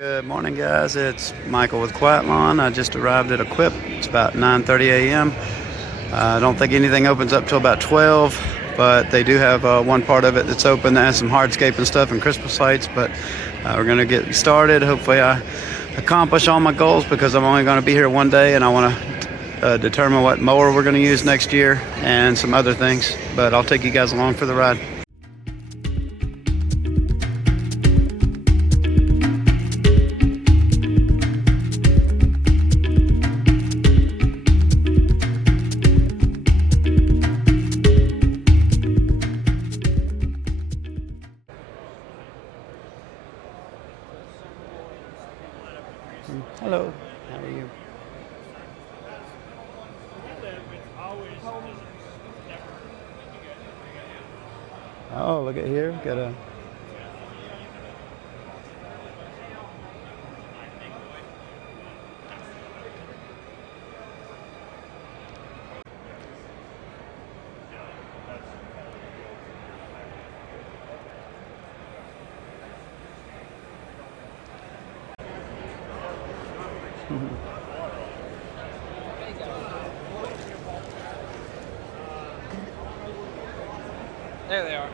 Good morning, guys. It's Michael with Quiet Lawn. I just arrived at Equip. It's about 9:30 a.m. I don't think anything opens up till about 12, but they do have one part of it that's open that has some hardscape and stuff and Christmas lights. But we're going to get started. Hopefully I accomplish all my goals because I'm only going to be here one day, and I want to determine what mower we're going to use next year and some other things. But I'll take you guys along for the ride. Hello, how are you? Oh, look at here. Got a There they are.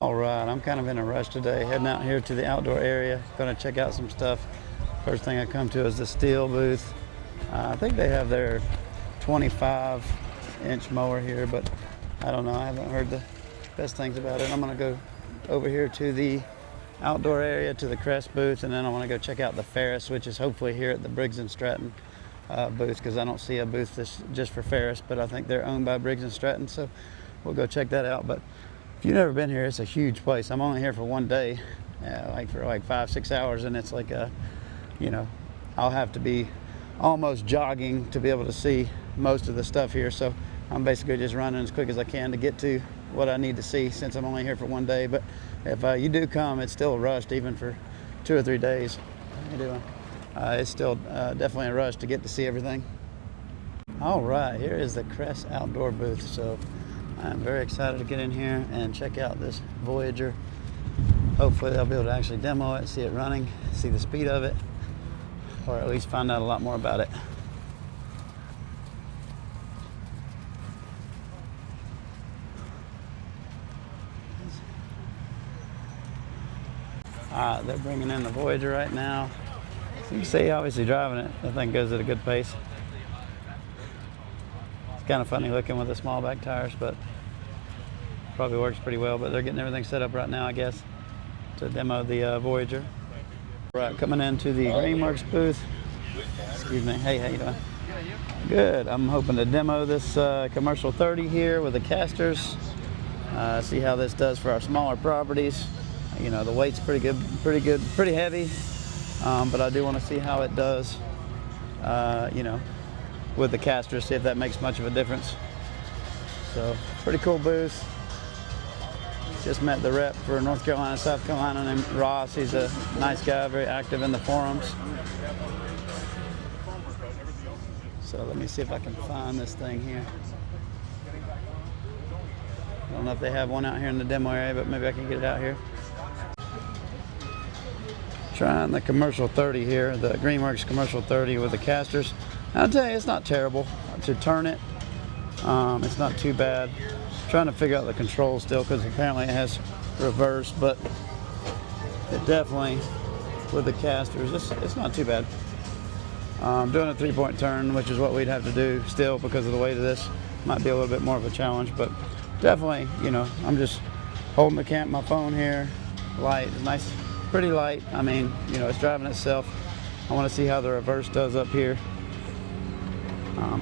All right, I'm kind of in a rush today, heading out here to the outdoor area, going to check out some stuff. First thing I come to is the steel booth. I think they have their 25-inch mower here, but I don't know. I haven't heard the best things about it. I'm going to go over here to the outdoor area, to the Crest booth, and then I want to go check out the Ferris, which is hopefully here at the Briggs & Stratton booth, because I don't see a booth just for Ferris, but I think they're owned by Briggs & Stratton, so we'll go check that out. But if you've never been here, it's a huge place. I'm only here for one day, for 5-6 hours, and it's like I'll have to be almost jogging to be able to see most of the stuff here. So I'm basically just running as quick as I can to get to what I need to see, since I'm only here for one day. But if you do come, it's still a rush, even for 2 or 3 days. How you doing? It's still definitely a rush to get to see everything. All right, here is the Crest outdoor booth. So I'm very excited to get in here and check out this Voyager. Hopefully they'll be able to actually demo it, see it running, see the speed of it, or at least find out a lot more about it. They're bringing in the Voyager right now. So you can see, obviously driving it, the thing goes at a good pace. It's kind of funny looking with the small back tires, but probably works pretty well. But they're getting everything set up right now, I guess, to demo the Voyager. Right, coming into the Greenworks booth. Excuse me. Hey, how you doing? Good. I'm hoping to demo this commercial 30 here with the casters. See how this does for our smaller properties. You know, the weight's pretty good, pretty heavy, but I do want to see how it does, with the casters, see if that makes much of a difference. So, pretty cool booth. Just met the rep for North Carolina, South Carolina, named Ross. He's a nice guy, very active in the forums. So let me see if I can find this thing here. I don't know if they have one out here in the demo area, but maybe I can get it out here. Trying the commercial 30 here, the Greenworks commercial 30 with the casters. I'll tell you, it's not terrible to turn it. It's not too bad. Trying to figure out the controls still, because apparently it has reverse, but it definitely, with the casters, it's not too bad. Doing a 3-point turn, which is what we'd have to do still because of the weight of this, might be a little bit more of a challenge, but definitely, I'm just holding my phone here, light, nice, pretty light. I mean, it's driving itself. I want to see how the reverse does up here,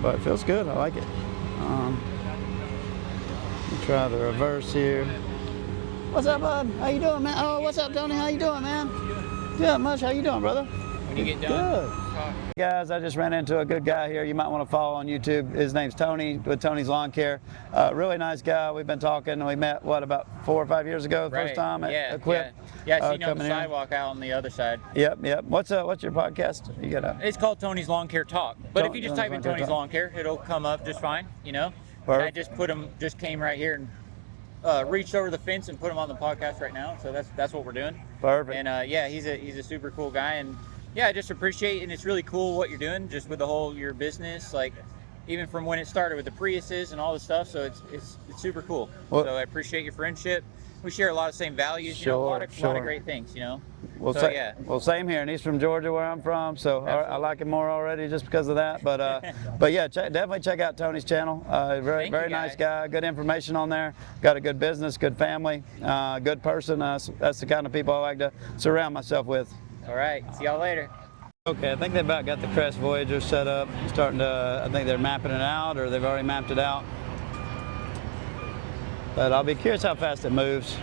but it feels good. I like it. Try the reverse here. What's up, bud? How you doing, man? Oh, what's up, Tony? How you doing, man? Good much. How you doing, brother? When you get done, good. Guys, I just ran into a good guy here. You might want to follow on YouTube. His name's Tony with Tony's Lawn Care. Really nice guy. We've been talking. We met about 4 or 5 years ago, the first time at Equip. Yeah, I seen you on the sidewalk out on the other side. Yep. What's your podcast? It's called Tony's Lawn Care Talk. But if you just type in Tony's Lawn Care, it'll come up just fine. And I just came right here and reached over the fence and put him on the podcast right now. So that's what we're doing. Perfect. And yeah, he's a super cool guy, and yeah, I just appreciate, and it's really cool what you're doing just with the whole your business, like even from when it started with the Priuses and all this stuff. So it's super cool. Well, so I appreciate your friendship. We share a lot of same values, you know, a lot of great things, you know. Well, so yeah. Well, same here, and he's from Georgia, where I'm from, so I like him more already just because of that. But yeah, definitely check out Tony's channel. Very nice guy. Good information on there. Got a good business, good family, good person. That's the kind of people I like to surround myself with. All right, see y'all later. Okay, I think they about got the Crest Voyager set up. Starting to, I think they're mapping it out, or they've already mapped it out. But I'll be curious how fast it moves.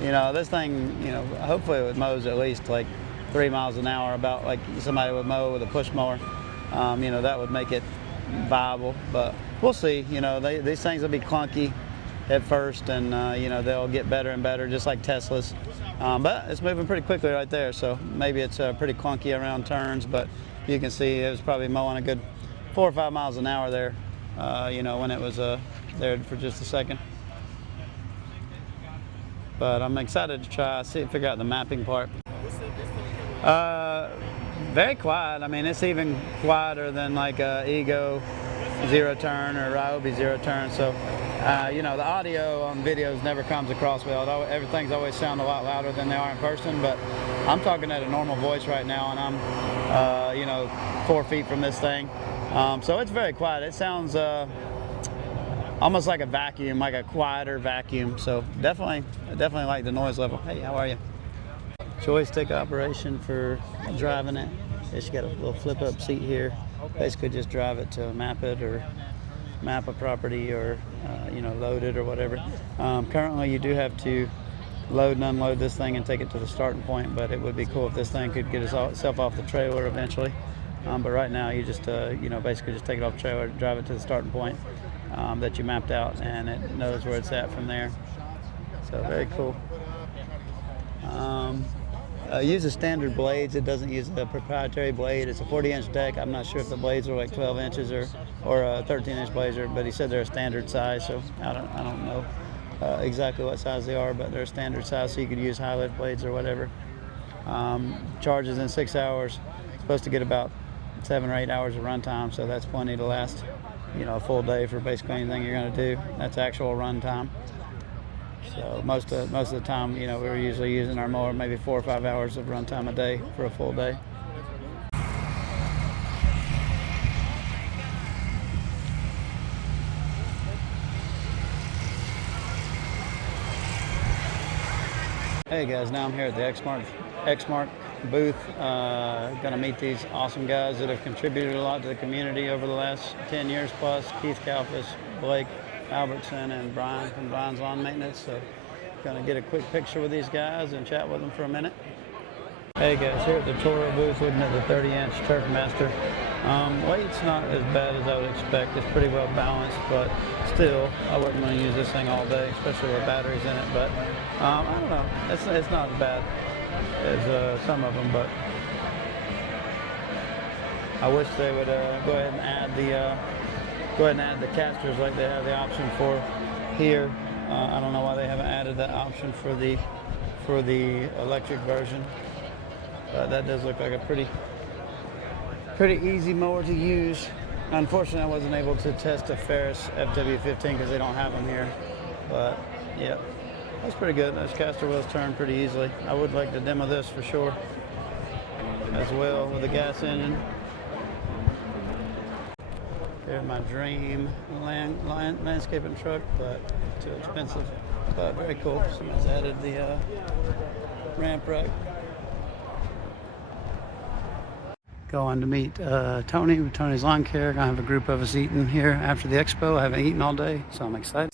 You know, this thing, you know, hopefully it mows at least like 3 miles an hour, about like somebody would mow with a push mower. You know, that would make it viable, but we'll see. You know, these things will be clunky at first, and you know, they'll get better and better, just like Teslas. But it's moving pretty quickly right there, so maybe it's pretty clunky around turns, but you can see it was probably mowing a good 4 or 5 miles an hour there, you know, when it was there for just a second. But I'm excited to try, figure out the mapping part. Very quiet. I mean, it's even quieter than like Ego zero turn or Ryobi zero turn. So, you know, the audio on videos never comes across well. Everything's always sound a lot louder than they are in person. But I'm talking at a normal voice right now, and I'm, you know, 4 feet from this thing. So it's very quiet. It sounds almost like a vacuum, like a quieter vacuum. So definitely like the noise level. Hey, how are you? Joystick operation for driving it. It's got a little flip up seat here. Basically just drive it to map it, or map a property, or you know, load it or whatever. Currently you do have to load and unload this thing and take it to the starting point, but it would be cool if this thing could get itself off the trailer eventually. But right now you just you know, basically just take it off the trailer, drive it to the starting point that you mapped out, and it knows where it's at from there. So very cool. Uses standard blades. It doesn't use a proprietary blade. It's a 40-inch deck. I'm not sure if the blades are like 12 inches or 13-inch blades, but he said they're a standard size. So I don't know exactly what size they are, but they're a standard size, so you could use high lift blades or whatever. Charges in 6 hours. Supposed to get about 7 or 8 hours of runtime, so that's plenty to last, you know, a full day for basically anything you're going to do. That's actual run time. So most of the time, you know, we're usually using our mower maybe 4 or 5 hours of runtime a day for a full day. Hey guys, now I'm here at the Exmark booth. Going to meet these awesome guys that have contributed a lot to the community over the last 10 years plus. Keith Kalfas, Blake Albertson, and Brian from Brian's Lawn Maintenance. So going to get a quick picture with these guys and chat with them for a minute. Hey guys, here at the Toro booth looking at the 30-inch Turfmaster. Weight's not as bad as I would expect. It's pretty well balanced, but still, I wouldn't want to use this thing all day, especially with batteries in it. But I don't know, it's not as bad as some of them, but I wish they would go ahead and add the casters like they have the option for here. I don't know why they haven't added that option for the electric version. That does look like a pretty easy mower to use. Unfortunately, I wasn't able to test a Ferris FW15 because they don't have them here. But yeah, that's pretty good. Those caster wheels turn pretty easily. I would like to demo this for sure as well with a gas engine. Here's my dream landscaping truck, but too expensive. But very cool. Someone's added the ramp rack. Going to meet Tony with Tony's Lawn Care. Gonna have a group of us eating here after the expo. I haven't eaten all day, so I'm excited.